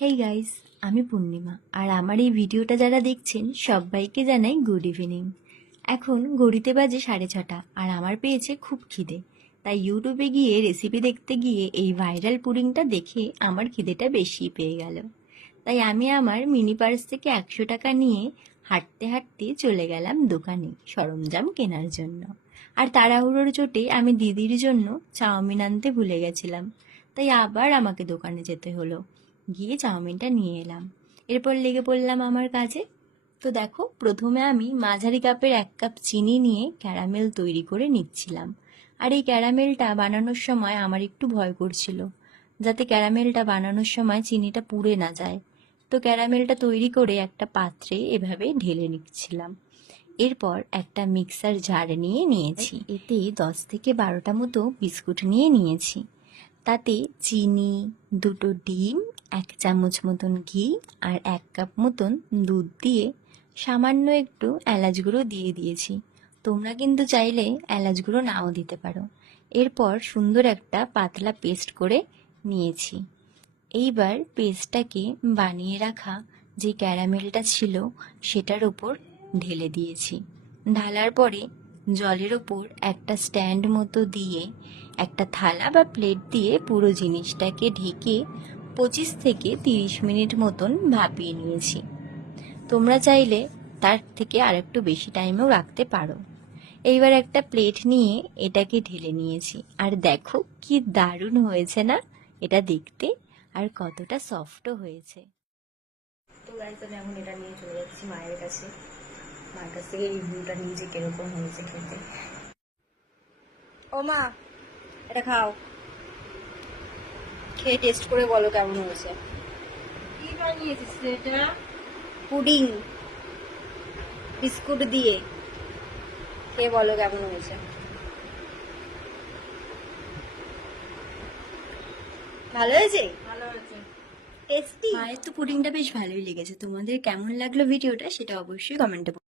Hey guys, আমি পূর্ণিমা আর আমার এই ভিডিওটা যারা দেখছেন সবাইকে জানাই গুড ইভিনিং। এখন ঘড়িতে বাজে 6:30 আর আমার পেয়েছে খুব খিদে। তাই ইউটিউবে গিয়ে রেসিপি দেখতে গিয়ে এই ভাইরাল পুডিংটা দেখে আমার খিদেটা বেশি পেয়ে গেল। তাই আমি আমার মিনি পার্স থেকে 100 টাকা নিয়ে হাঁটতে হাঁটতে চলে গেলাম দোকানে সরঞ্জাম কেনার জন্য। আর তাড়াহুড়োর চোটে আমি দিদির জন্য চাউমিন আনতে ভুলে গেছিলাম, তাই আবার আমাকে দোকানে যেতে হলো। গিয়ে চাউমিনটা নিয়ে এলাম, এরপর লেগে পড়লাম আমার কাজে। তো দেখো, প্রথমে আমি মাঝারি কাপের 1 কাপ চিনি নিয়ে ক্যারামেল তৈরি করে নিচ্ছিলাম। আর এই ক্যারামেলটা বানানোর সময় আমার একটু ভয় করছিল, যাতে ক্যারামেলটা বানানোর সময় চিনিটা পুড়ে না যায়। তো ক্যারামেলটা তৈরি করে একটা পাত্রে এভাবে ঢেলে নিচ্ছিলাম। এরপর একটা মিক্সার জার নিয়ে নিয়েছি, এতে 10 থেকে 12টা মতো বিস্কুট নিয়ে নিয়েছি। তাতে চিনি, 2টো ডিম, 1 চামচ মতন ঘি আর 1 কাপ মতন দুধ দিয়ে সামান্য একটু এলাচ গুঁড়ো দিয়ে দিয়েছি। তোমরা কিন্তু চাইলে এলাচ গুঁড়ো নাও দিতে পারো। এরপর সুন্দর একটা পাতলা পেস্ট করে নিয়েছি। এইবার পেস্টটাকে বানিয়ে রাখা যে ক্যারামেলটা ছিল সেটার ওপর ঢেলে দিয়েছি। ঢালার পরে জলের ওপর একটা স্ট্যান্ড মতো দিয়ে একটা থালা বা প্লেট দিয়ে পুরো জিনিসটাকে ঢেকে 25 থেকে 30 মিনিট মতন ভাপিয়ে নিয়েছি। তোমরা চাইলে তার থেকে আরেকটু বেশি টাইমেও রাখতে পারো। এইবার একটা প্লেট নিয়ে এটাকে ঢেলে নিয়েছি, আর দেখো কি দারুণ হয়েছে না এটা দেখতে, আর কতটা সফটও হয়েছে। তো গাইস, আমি এখন এটা নিয়ে চলে যাচ্ছি মায়ের কাছে। মায়ের কাছ থেকে রিভিউটা নিয়ে যে কিরকম হয়েছে খেতে। ও মা, এটা খাও, খেয়ে টেস্ট করে বলো কেমন হয়েছে। কি বানিয়েছিস এটা? পুডিং বিস্কুট দিয়ে, খেয়ে বলো কেমন হয়েছে। ভালো হয়েছে? ভালো হয়েছে। টেস্টি। মায়ের তো পুডিংটা বেশ ভালোই লেগেছে। তোমাদের কেমন লাগলো ভিডিওটা সেটা অবশ্যই কমেন্টে